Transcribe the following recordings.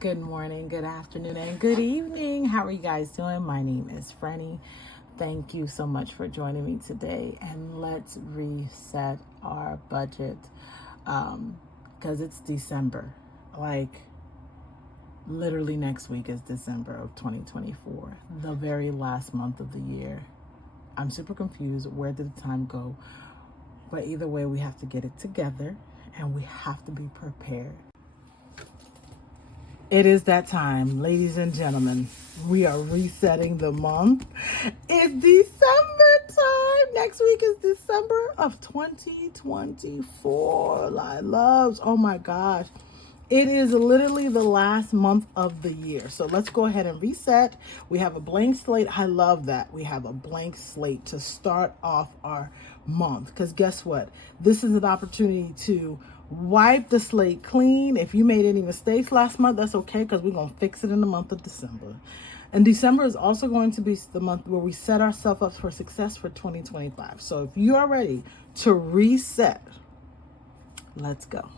Good morning, good afternoon, and good evening. How are you guys doing? My name is Frenny. Thank you so much for joining me today. And let's reset our budget because it's December. Like, literally next week is December of 2024, the very last month of the year. I'm super confused. Where did the time go? But either way, we have to get it together and we have to be prepared. It is that time, ladies and gentlemen. We are resetting the month. It's December time. Next week is December of 2024. My loves. Oh my gosh. It is literally the last month of the year. So let's go ahead and reset. We have a blank slate. I love that. We have a blank slate to start off our month. Because guess what? This is an opportunity to wipe the slate clean. If you made any mistakes last month, that's okay, because we're going to fix it in the month of December. And December is also going to be the month where we set ourselves up for success for 2025. So if you are ready to reset, let's go.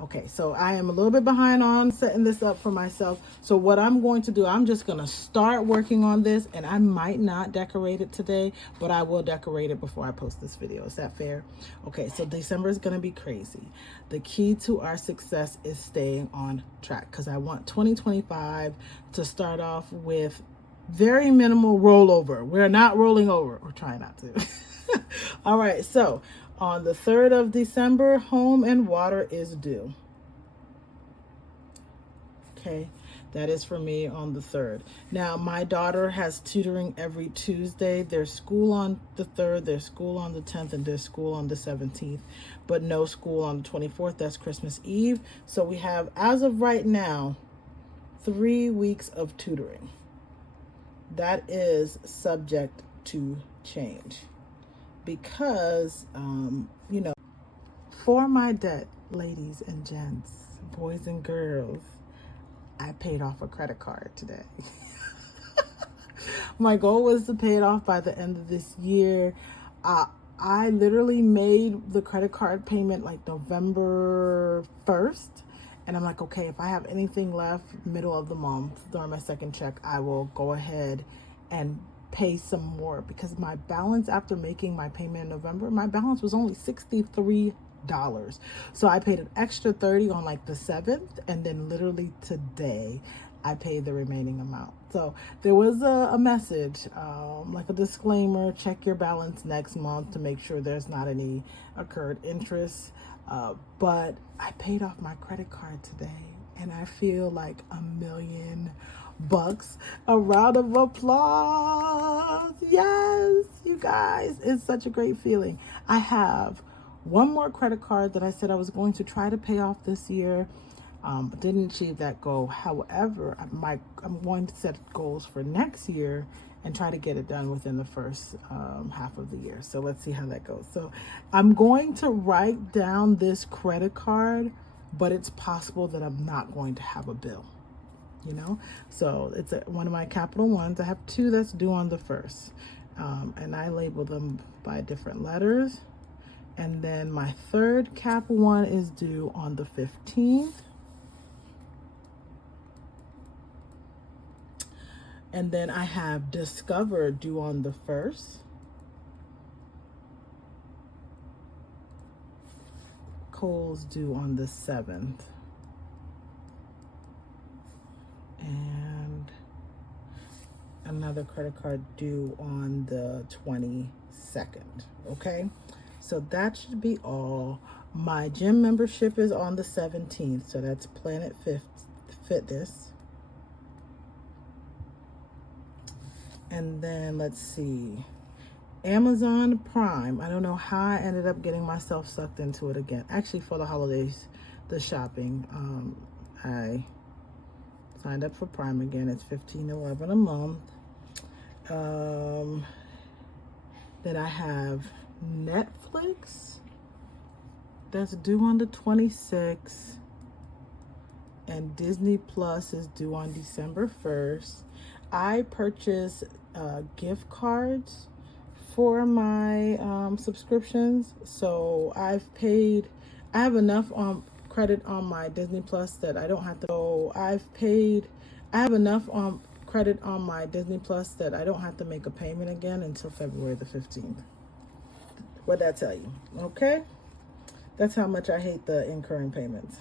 Okay, so I am a little bit behind on setting this up for myself. So what I'm going to do, I'm just going to start working on this, and I might not decorate it today, but I will decorate it before I post this video. Is that fair? Okay, so December is going to be crazy. The key to our success is staying on track, because I want 2025 to start off with very minimal rollover. We're not rolling over. We're trying not to. All right, so on the 3rd of December, home and water is due. Okay, that is for me on the 3rd. Now, my daughter has tutoring every Tuesday. There's school on the 3rd, there's school on the 10th, and there's school on the 17th, but no school on the 24th. That's Christmas Eve. So we have, as of right now, 3 weeks of tutoring. That is subject to change. Because, for my debt, ladies and gents, boys and girls, I paid off a credit card today. My goal was to pay it off by the end of this year. I literally made the credit card payment like November 1st. And I'm like, okay, if I have anything left middle of the month during my second check, I will go ahead and pay some more, because my balance after making my payment in November, my balance was only $63. So I paid an extra $30 on like the 7th, and then literally today I paid the remaining amount. So there was a message, like a disclaimer: check your balance next month to make sure there's not any accrued interest. But I paid off my credit card today, and I feel like $1,000,000. A round of applause. Yes, you guys, it's such a great feeling. I have one more credit card that I said I was going to try to pay off this year. Didn't achieve that goal. However, I'm going to set goals for next year and try to get it done within the first half of the year. So let's see how that goes. So I'm going to write down this credit card, but it's possible that I'm not going to have a bill. So it's one of my Capital Ones. I have 2 that's due on the 1st, and I label them by different letters. And then my 3rd Cap 1 is due on the 15th. And then I have Discover due on the 1st. Kohl's due on the 7th. And another credit card due on the 22nd. Okay, so that should be all. My gym membership is on the 17th, so that's Planet Fitness. And then let's see, Amazon Prime. I don't know how I ended up getting myself sucked into it again. Actually, for the holidays, the shopping, I signed up for Prime again. It's $15.11 a month. Then I have Netflix that's due on the 26th, and Disney Plus is due on December 1st. I purchased gift cards for my subscriptions, so I have enough credit on my Disney Plus that I don't have to. So I have enough credit on my Disney Plus that I don't have to make a payment again until February the 15th. What'd that tell you? Okay. That's how much I hate the incurring payments.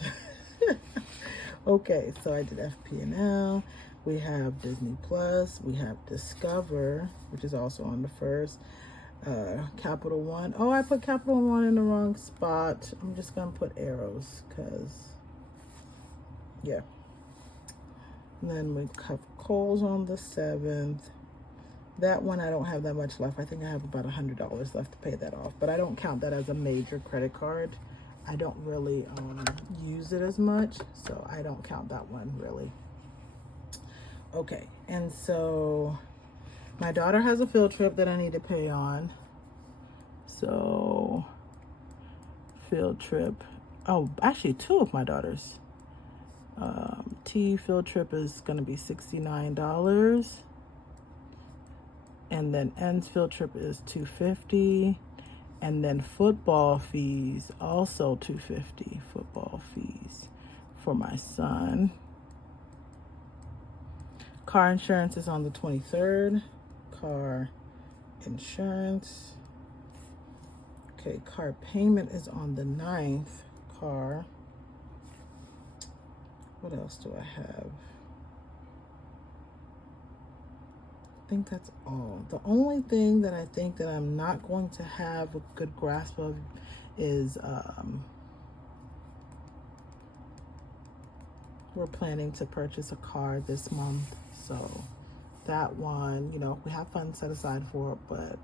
Okay, so I did FP&L. We have Disney Plus. We have Discover, which is also on the first. Capital One. Oh, I put Capital One in the wrong spot. I'm just gonna put arrows because, yeah. And then we have Kohl's on the 7th. That one I don't have that much left. I think I have about $100 left to pay that off, but I don't count that as a major credit card. I don't really use it as much, so I don't count that one really. Okay, and so my daughter has a field trip that I need to pay on. So field trip, oh, actually 2 of my daughters. T field trip is gonna be $69. And then N's field trip is $250. And then football fees, also $250, football fees for my son. Car insurance is on the 23rd. Car insurance. Okay, car payment is on the 9th. Car. What else do I have? I think that's all. The only thing that I think that I'm not going to have a good grasp of is we're planning to purchase a car this month. So that one, you know, we have funds set aside for it, but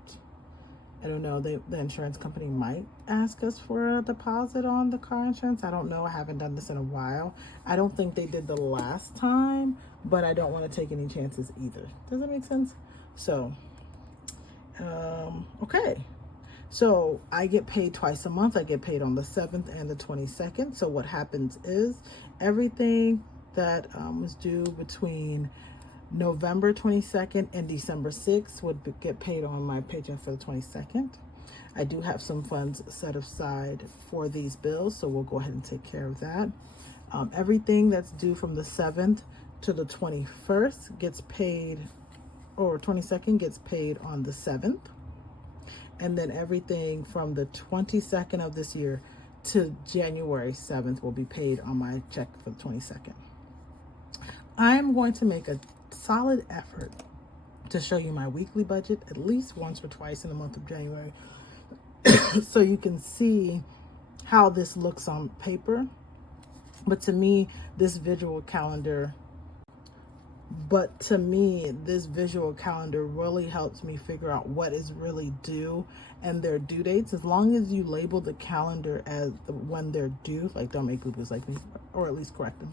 I don't know, the insurance company might ask us for a deposit on the car insurance. I don't know. I haven't done this in a while. I don't think they did the last time, but I don't want to take any chances either. Does that make sense? So, okay. So I get paid twice a month. I get paid on the 7th and the 22nd. So what happens is everything that was due between November 22nd and December 6th would get paid on my paycheck for the 22nd. I do have some funds set aside for these bills, so we'll go ahead and take care of that. Everything that's due from the 7th to the 21st gets paid, or 22nd gets paid on the 7th. And then everything from the 22nd of this year to January 7th will be paid on my check for the 22nd. I'm going to make a solid effort to show you my weekly budget at least once or twice in the month of January so you can see how this looks on paper. But to me, this visual calendar really helps me figure out what is really due and their due dates. As long as you label the calendar as when they're due, like don't make boo-boos like me, or at least correct them.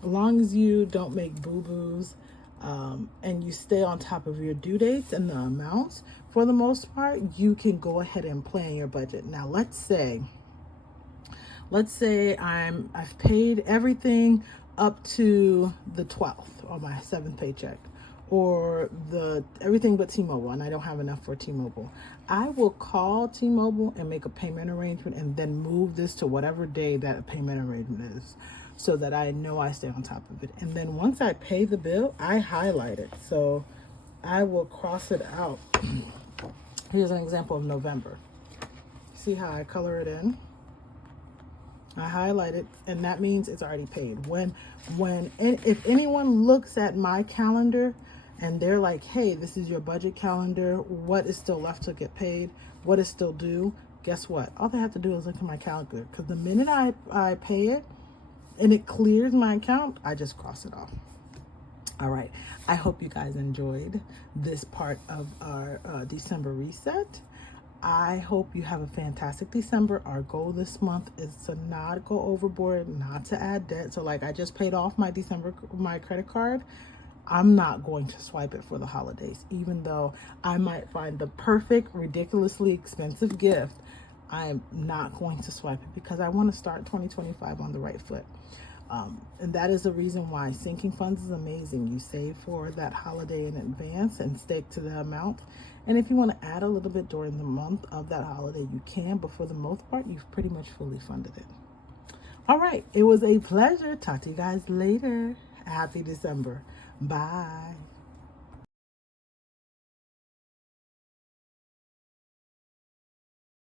As long as you don't make boo-boos and you stay on top of your due dates and the amounts, for the most part, you can go ahead and plan your budget. Now, let's say I've paid everything up to the 12th on my 7th paycheck, or everything but T-Mobile, and I don't have enough for T-Mobile. I will call T-Mobile and make a payment arrangement and then move this to whatever day that payment arrangement is, so that I know I stay on top of it. And then once I pay the bill, I highlight it. So I will cross it out. Here's an example of November. See how I color it in? I highlight it, and that means it's already paid. If anyone looks at my calendar and they're like, hey, this is your budget calendar, what is still left to get paid, what is still due, guess what? All they have to do is look at my calendar, because the minute I pay it and it clears my account, I just cross it off. All right, I hope you guys enjoyed this part of our December reset. I hope you have a fantastic December. Our goal this month is to not go overboard, not to add debt. So like I just paid off my credit card. I'm not going to swipe it for the holidays, even though I might find the perfect, ridiculously expensive gift. I'm not going to swipe it because I want to start 2025 on the right foot. And that is the reason why sinking funds is amazing. You save for that holiday in advance and stick to the amount. And if you want to add a little bit during the month of that holiday, you can, but for the most part, you've pretty much fully funded it. All right. It was a pleasure. Talk to you guys later. Happy December. Bye.